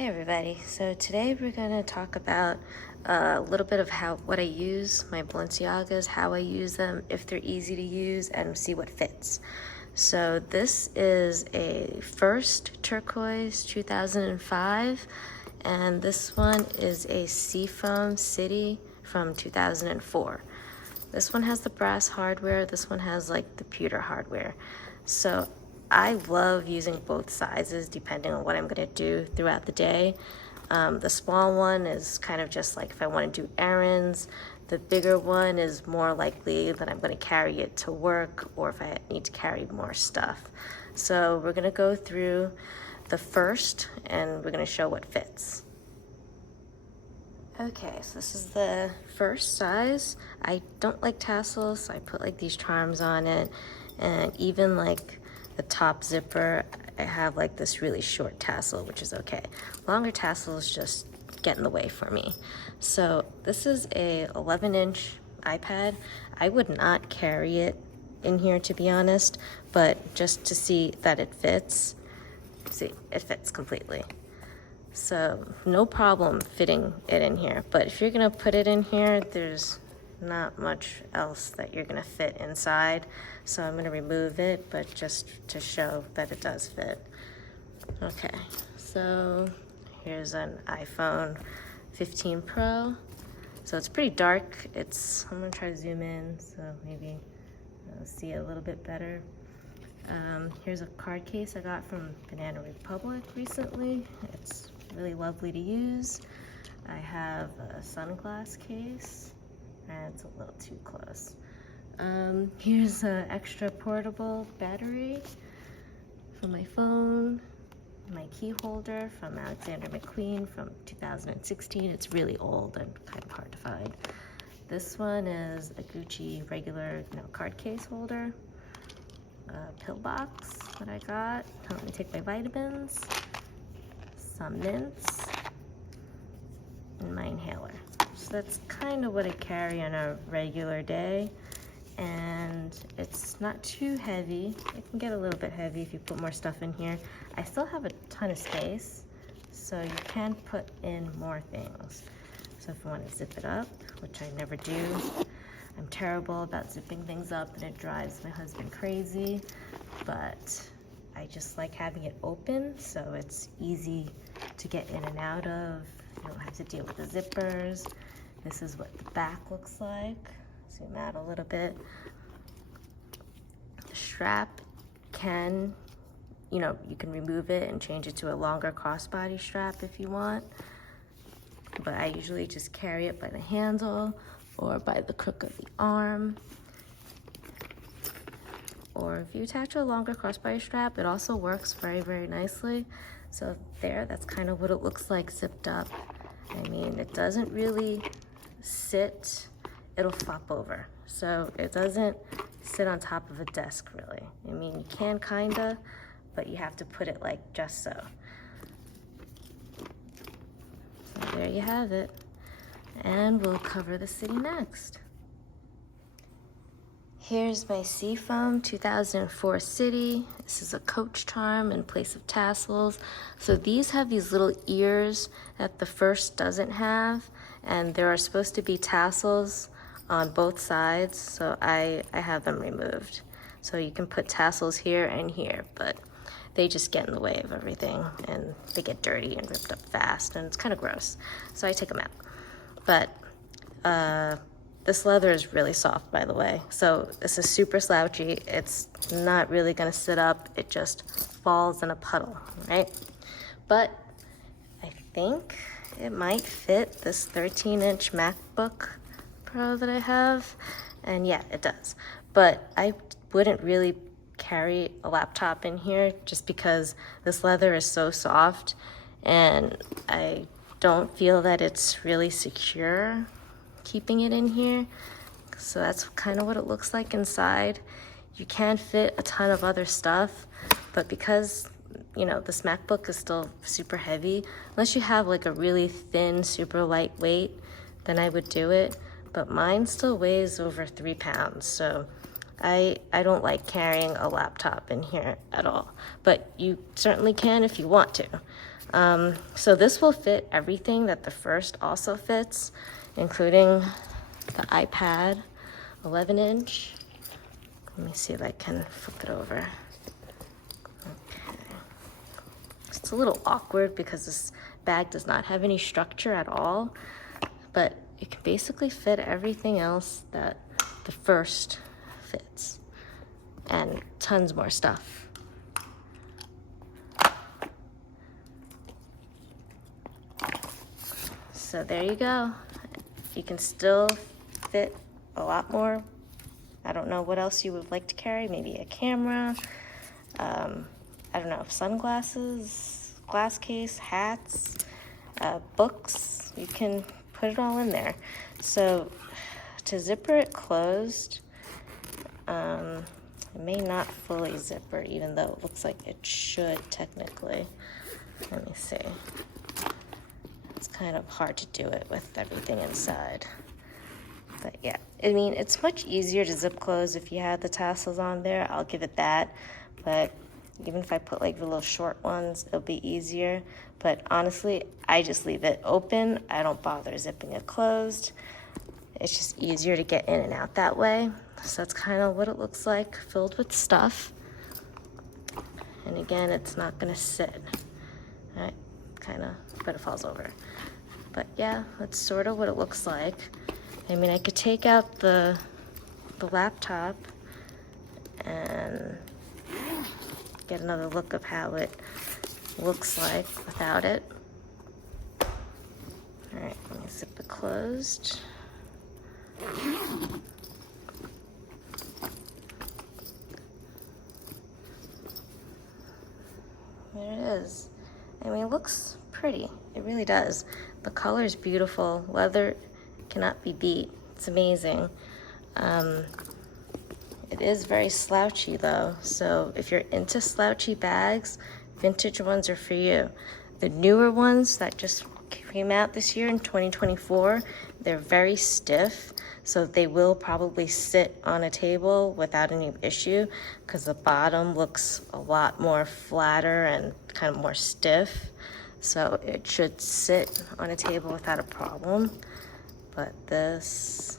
Hey everybody, so today we're going to talk about a little bit of what I use, my Balenciagas, how I use them, if they're easy to use, and see what fits. So this is a First Turquoise 2005, and this one is a Seafoam City from 2004. This one has the brass hardware, this one has like the pewter hardware. So I love using both sizes depending on what I'm gonna do throughout the day. The small one is kind of just like if I wanna do errands. The bigger one is more likely that I'm gonna carry it to work or if I need to carry more stuff. So we're gonna go through the First and we're gonna show what fits. Okay, so this is the First size. I don't like tassels, so I put like these charms on it, and even like the top zipper, I have like this really short tassel, which is okay. Longer tassels just get in the way for me. So this is a 11-inch iPad. I would not carry it in here, to be honest, but just to see that it fits, see, it fits completely. So no problem fitting it in here, but if you're gonna put it in here, there's not much else that you're gonna fit inside. So I'm gonna remove it, but just to show that it does fit. Okay, so here's an iPhone 15 Pro. So it's pretty dark. I'm gonna try to zoom in so maybe I'll see it a little bit better. Here's a card case I got from Banana Republic recently. It's really lovely to use. I have a sunglass case, and it's a little too close. Here's an extra portable battery for my phone, my key holder from Alexander McQueen from 2016. It's really old and kind of hard to find. This one is a Gucci regular card case holder. A pill box that I got. Let me take my vitamins, some mints, and my inhaler. So that's kind of what I carry on a regular day. And it's not too heavy. It can get a little bit heavy if you put more stuff in here. I still have a ton of space, so you can put in more things. So if you want to zip it up, which I never do, I'm terrible about zipping things up and it drives my husband crazy, but I just like having it open so it's easy to get in and out of. You don't have to deal with the zippers. This is what the back looks like. Zoom out a little bit. The strap can, you can remove it and change it to a longer crossbody strap if you want, but I usually just carry it by the handle or by the crook of the arm. Or if you attach a longer crossbody strap, it also works very, very nicely. So there, that's kind of what it looks like zipped up. I mean, it doesn't really sit, it'll flop over. So it doesn't sit on top of a desk really. I mean, you can kinda, but you have to put it like just so. So there you have it. And we'll cover the city next. Here's my Seafoam 2004 City. This is a coach charm in place of tassels. So these have these little ears that the First doesn't have, and there are supposed to be tassels on both sides, so I have them removed. So you can put tassels here and here, but they just get in the way of everything, and they get dirty and ripped up fast, and it's kind of gross. So I take them out. But this leather is really soft, by the way. So this is super slouchy. It's not really gonna sit up. It just falls in a puddle, right? But I think it might fit this 13-inch MacBook Pro that I have. And yeah, it does. But I wouldn't really carry a laptop in here just because this leather is so soft and I don't feel that it's really secure keeping it in here. So that's kind of what it looks like inside. You can fit a ton of other stuff, but because this MacBook is still super heavy, unless you have like a really thin, super lightweight, then I would do it. But mine still weighs over 3 pounds, so I don't like carrying a laptop in here at all. But you certainly can if you want to. So this will fit everything that the First also fits, including the iPad 11-inch. Let me see if I can flip it over. Okay. It's a little awkward because this bag does not have any structure at all, but it can basically fit everything else that the First fits, and tons more stuff. So there you go. You can still fit a lot more. I don't know what else you would like to carry. Maybe a camera. I don't know, sunglasses, glass case, hats, books. You can put it all in there. So to zipper it closed, it may not fully zipper, even though it looks like it should technically. Let me see. It's kind of hard to do it with everything inside. But yeah, I mean, it's much easier to zip close if you had the tassels on there. I'll give it that. But even if I put like the little short ones, it'll be easier. But honestly, I just leave it open. I don't bother zipping it closed. It's just easier to get in and out that way. So that's kind of what it looks like, filled with stuff. And again, it's not gonna sit. All right, kind of, but it falls over. But yeah, that's sort of what it looks like. I mean, I could take out the laptop and get another look of how it looks like without it. All right, let me zip it closed. There it is. I mean, it looks pretty. It really does. The color is beautiful. Leather cannot be beat. It's amazing. It is very slouchy though, so if you're into slouchy bags, vintage ones are for you. The newer ones that just came out this year in 2024, they're very stiff, so they will probably sit on a table without any issue because the bottom looks a lot more flatter and kind of more stiff, so it should sit on a table without a problem. But this,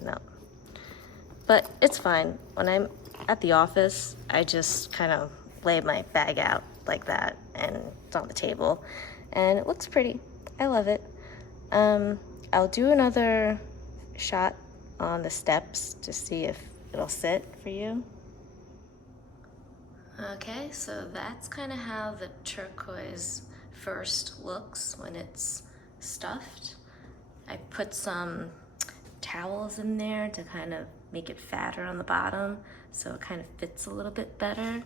no. But it's fine. When I'm at the office, I just kind of lay my bag out like that and it's on the table and it looks pretty. I love it. I'll do another shot on the steps to see if it'll sit for you. Okay, so that's kind of how the turquoise First looks when it's stuffed. I put some towels in there to kind of make it fatter on the bottom so it kind of fits a little bit better.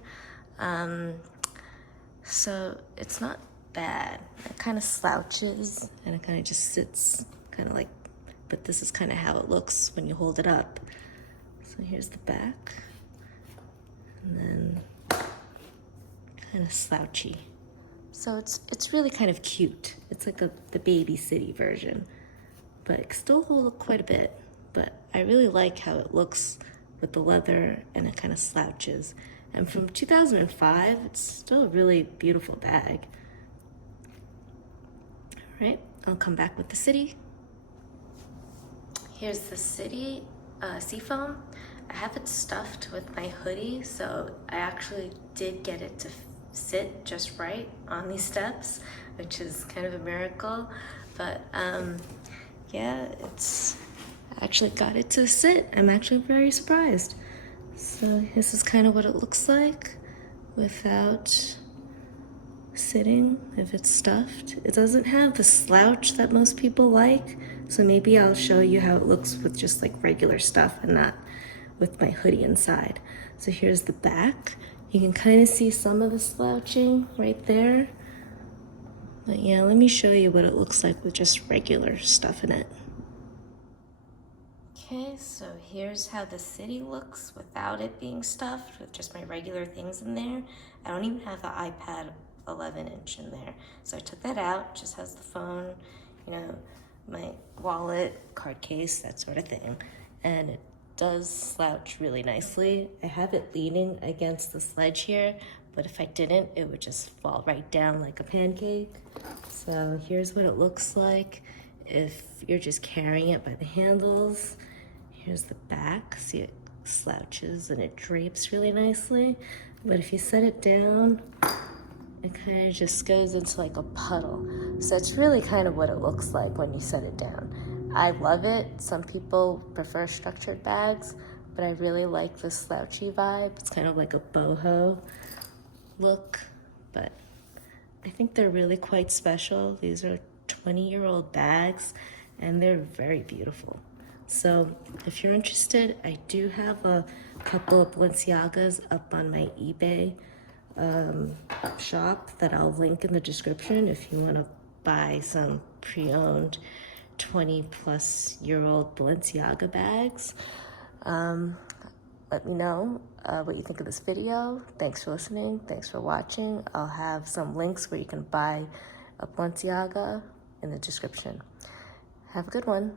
So it's not bad. It kind of slouches and it kind of just sits kind of like, but this is kind of how it looks when you hold it up. So here's the back and then kind of slouchy. So it's really kind of cute. It's like the baby city version, but it still hold quite a bit. But I really like how it looks with the leather and it kind of slouches. And from 2005, it's still a really beautiful bag. All right, I'll come back with the city. Here's the city seafoam. I have it stuffed with my hoodie, so I actually did get it to sit just right on these steps, which is kind of a miracle. But yeah, I actually got it to sit. I'm actually very surprised. So this is kind of what it looks like without sitting, if it's stuffed. It doesn't have the slouch that most people like, so maybe I'll show you how it looks with just like regular stuff and not with my hoodie inside. So here's the back. You can kind of see some of the slouching right there. But yeah, let me show you what it looks like with just regular stuff in it. Okay, so here's how the city looks without it being stuffed, with just my regular things in there. I don't even have the iPad 11-inch in there. So I took that out, just has the phone, you know, my wallet, card case, that sort of thing. And it does slouch really nicely. I have it leaning against the ledge here, but if I didn't, it would just fall right down like a pancake. So here's what it looks like if you're just carrying it by the handles. Here's the back. See, it slouches and it drapes really nicely. But if you set it down, it kind of just goes into like a puddle. So it's really kind of what it looks like when you set it down. I love it. Some people prefer structured bags, but I really like the slouchy vibe. It's kind of like a boho look, but I think they're really quite special. These are 20-year-old bags and they're very beautiful. So if you're interested, I do have a couple of Balenciagas up on my eBay shop that I'll link in the description if you want to buy some pre-owned 20-plus-year-old Balenciaga bags. Let me know what you think of this video. Thanks for listening. Thanks for watching. I'll have some links where you can buy a Balenciaga in the description. Have a good one.